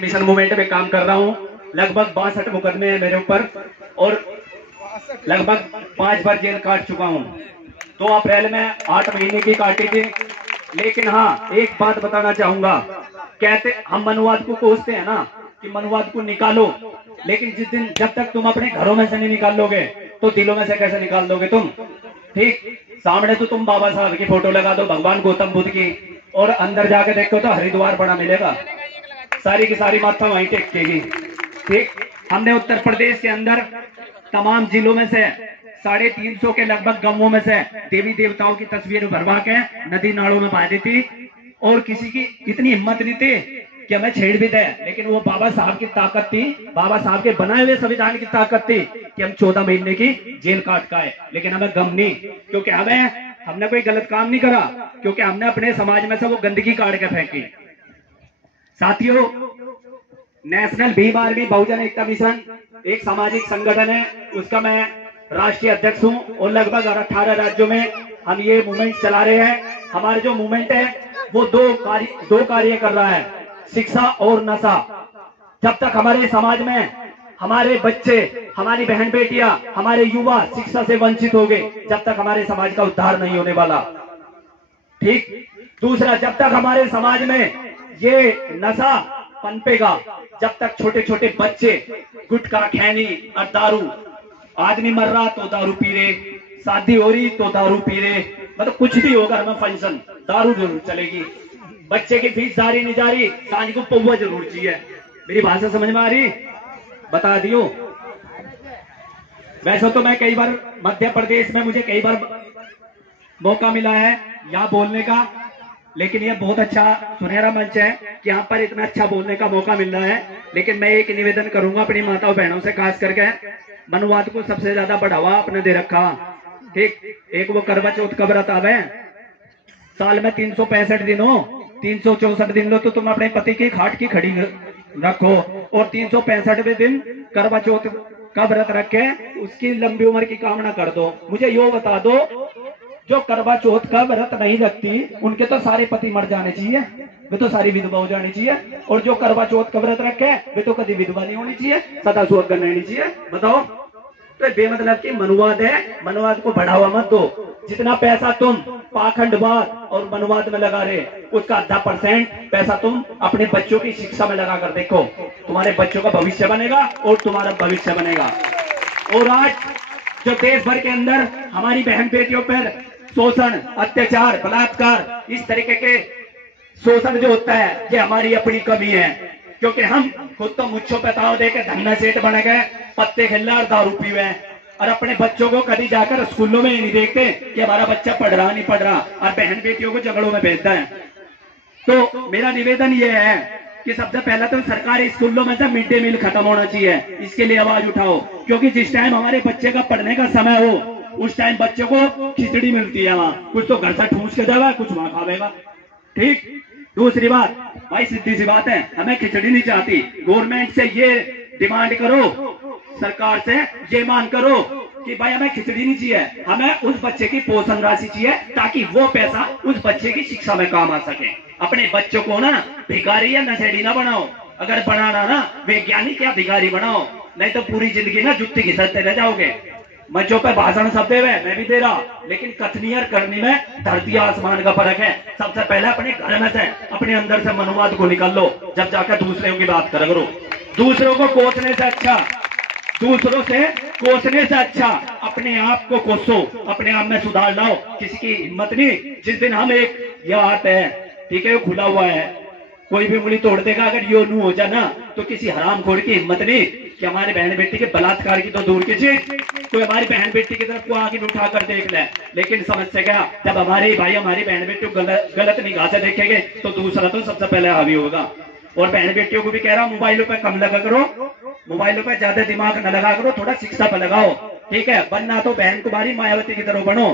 Mission movement में काम कर रहा हूँ। लगभग 62 मुकदमे हैं मेरे ऊपर और लगभग 5 बार जेल काट चुका हूँ। 2 अप्रैल में 8 महीने की काटी थी। लेकिन हाँ, एक बात बताना चाहूंगा। कहते हम मनुवाद को कोसते हैं ना कि मनुवाद को निकालो, लेकिन जिस दिन जब तक तुम अपने घरों में से नहीं निकाल लोगे तो दिलों में से कैसे निकाल दोगे तुम? ठीक, सामने तो तुम बाबा साहब की फोटो लगा दो, भगवान गौतम बुद्ध की, और अंदर जाके देखो तो हरिद्वार बड़ा मिलेगा, सारी की सारी माथा वहीं टेकेगी। ठीक, हमने उत्तर प्रदेश के अंदर तमाम जिलों में से 350 के लगभग गांवों में से देवी देवताओं की तस्वीर भरवा के नदी नालों में बहा दी थी, और किसी की इतनी हिम्मत नहीं थी कि हमें छेड़ भी दे। लेकिन वो बाबा साहब की ताकत थी, बाबा साहब के बनाए हुए संविधान की ताकत थी कि हम 14 महीने की जेल काट पाए। लेकिन हमें गम नहीं, क्योंकि हमने कोई गलत काम नहीं करा, क्योंकि हमने अपने समाज में से वो गंदगी काट के फेंकी। साथियों, नेशनल भीम आर्मी बहुजन एकता मिशन एक सामाजिक संगठन है, उसका मैं राष्ट्रीय अध्यक्ष हूं और लगभग 18 राज्यों में हम ये मूवमेंट चला रहे हैं। हमारे जो मूवमेंट है वो दो कार्य कर रहा है, शिक्षा और नशा। जब तक हमारे समाज में हमारे बच्चे, हमारी बहन बेटियां, हमारे युवा शिक्षा से वंचित हो गए, जब तक हमारे समाज का उद्धार नहीं होने वाला। ठीक, दूसरा, जब तक हमारे समाज में ये नशा पनपेगा, जब तक छोटे छोटे बच्चे गुटखा, खैनी और दारू, आदमी मर रहा तो दारू पी रहे, शादी हो रही तो दारू पी रहे, मतलब कुछ भी होगा हमें फंक्शन, दारू जरूर चलेगी। बच्चे की फीस जारी नहीं जा रही, सांझ को पौवा जरूर चाहिए। मेरी भाषा समझ में आ रही? बता दियो। वैसे तो मैं कई बार मध्य प्रदेश में मुझे कई बार मौका मिला है यहाँ बोलने का, लेकिन यह बहुत अच्छा सुनहरा मंच है कि यहाँ पर इतना अच्छा बोलने का मौका मिल रहा है। लेकिन मैं एक निवेदन करूंगा अपनी माताओं बहनों से, खास करके मनुवाद को सबसे ज्यादा बढ़ावा आपने दे रखा। ठीक, एक वो करवा चौथ का व्रत आवे, साल में 365 दिन हो, 364 दिन लो तो तुम अपने पति की खाट की खड़ी रखो, और 365वें दिन करवा चौथ का व्रत रखे, उसकी लंबी उम्र की कामना कर दो। मुझे यो बता दो, जो करवा चौथ का व्रत नहीं रखती उनके तो सारे पति मर जाने चाहिए, वे तो सारी विधवा हो जानी चाहिए, और जो करवा चौथ का व्रत रखे वे तो कभी विधवा नहीं होनी चाहिए, सदा सुहागन रहनी चाहिए। बताओ, तो बेमतलब की मनुवाद है, मनुवाद को बढ़ावा मत दो। जितना पैसा तुम पाखंडवाद और मनुवाद में लगा रहे, उसका 10% पैसा तुम अपने बच्चों की शिक्षा में लगा कर देखो, तुम्हारे बच्चों का भविष्य बनेगा और तुम्हारा भविष्य बनेगा। और आज जो देश भर के अंदर हमारी बहन बेटियों पर शोषण, अत्याचार, बलात्कार, इस तरीके के शोषण जो होता है, ये हमारी अपनी कमी है, क्योंकि हम खुद तो मुच्छों पे ताव देकर धन्ना सेठ बन गए, पत्ते खेलना और दारू पीवे, और अपने बच्चों को कभी जाकर स्कूलों में नहीं देखते कि हमारा बच्चा पढ़ रहा नहीं पढ़ रहा, और बहन बेटियों को झगड़ों में भेजता है। तो मेरा निवेदन ये है कि सबसे पहले तो सरकारी स्कूलों में से मिड डे मील खत्म होना चाहिए, इसके लिए आवाज उठाओ। क्योंकि जिस टाइम हमारे बच्चे का पढ़ने का समय हो, उस टाइम बच्चे को खिचड़ी मिलती है, वहां कुछ तो घर से ठूस के देगा, कुछ वहां खावेगा। ठीक, दूसरी बात, भाई सीधी सी बात है, हमें खिचड़ी नहीं चाहती। गवर्नमेंट से ये डिमांड करो, सरकार से ये मांग करो कि भाई हमें खिचड़ी नहीं चाहिए, हमें उस बच्चे की पोषण राशि चाहिए, ताकि वो पैसा उस बच्चे की शिक्षा में काम आ सके। अपने बच्चों को ना भिखारी या नशेड़ी ना बनाओ, अगर बनाना ना वैज्ञानिक या भिखारी बनाओ, नहीं तो पूरी जिंदगी ना जुत्ती घिसटते रह जाओगे। मंचों पे भाषण सब दे मैं भी दे रहा, लेकिन कथनी और करनी में धरती आसमान का फर्क है। सबसे पहले अपने घर में से, अपने अंदर से मनुवाद को निकाल लो, जब जाकर दूसरों की बात करो। दूसरों को कोसने से अच्छा, दूसरों से कोसने से अच्छा अपने आप को कोसो, अपने आप में सुधार लाओ। किसी की हिम्मत नहीं, जिस दिन हम एक यह हाथ है, ठीक है, खुला हुआ है, कोई भी उंगली तोड़ देगा, अगर यो नू हो जाना तो किसी हरामखोर की हिम्मत नहीं कि हमारे बहन बेटी के बलात्कार की तो दूर की चीज, कोई हमारी बहन बेटी की तरफ को आगे उठा कर देख ले। लेकिन समझ से क्या, जब हमारे भाई हमारी बहन बेटियों को गलत निगाह से देखेंगे तो दूसरा तो सबसे पहले हावी होगा। और बहन बेटियों को भी कह रहा हूं, मोबाइलों पे कम लगा करो, मोबाइलों पे ज्यादा दिमाग न लगा करो, थोड़ा शिक्षा पे लगाओ। ठीक है, बनना तो बहन कुमारी मायावती की तरह बनो,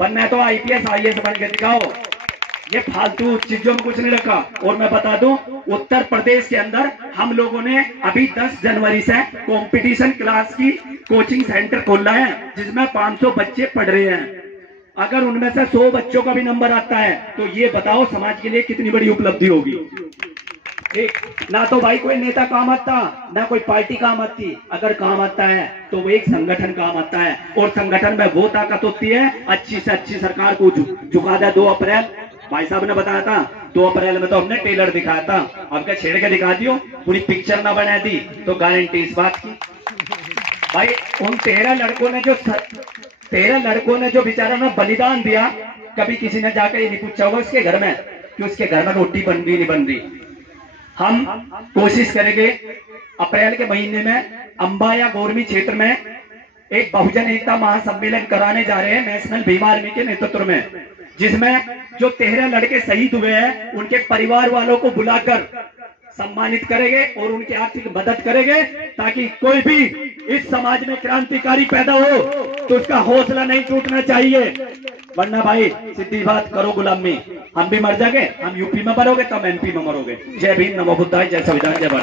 बनना तो IPS IAS बन के दिखाओ। ये फालतू चीजों में कुछ नहीं रखा। और मैं बता दूं, उत्तर प्रदेश के अंदर हम लोगों ने अभी 10 जनवरी से कंपटीशन क्लास की कोचिंग सेंटर खोला है, जिसमें 500 बच्चे पढ़ रहे हैं। अगर उनमें से 100 बच्चों का भी नंबर आता है तो ये बताओ समाज के लिए कितनी बड़ी उपलब्धि होगी। एक ना तो भाई कोई नेता काम आता, ना कोई पार्टी काम आती। अगर काम आता है तो वो एक संगठन काम आता है, और संगठन में वो ताकत होती है अच्छी से अच्छी सरकार को झुका दे। 2 अप्रैल भाई साहब ने बताया था, 2 अप्रैल में तो हमने ट्रेलर दिखाया था, अब क्या छेड़ के दिखा दियो, पूरी पिक्चर ना बना दी तो गारंटी इस बात की। भाई उन 13 लड़कों ने जो बेचारा ना बलिदान दिया, कभी किसी ने जाकर ये नहीं पूछा होगा उसके घर में कि उसके घर में रोटी बन रही नहीं बन रही। हम कोशिश करेंगे अप्रैल के महीने में अंबा या गोरमी क्षेत्र में एक बहुजन एकता महासम्मेलन कराने जा रहे हैं नेशनल भीम आर्मी के नेतृत्व में, जिसमें जो 13 लड़के शहीद हुए हैं उनके परिवार वालों को बुलाकर सम्मानित करेंगे और उनकी आर्थिक मदद करेंगे, ताकि कोई भी इस समाज में क्रांतिकारी पैदा हो तो उसका हौसला नहीं टूटना चाहिए। वरना भाई सीधी बात करो गुलामी, हम भी मर जाएंगे, हम यूपी में मरोगे तब एमपी में मरोगे। जय भीम, नमो बुद्धाय, जय संविधान, जय भारत।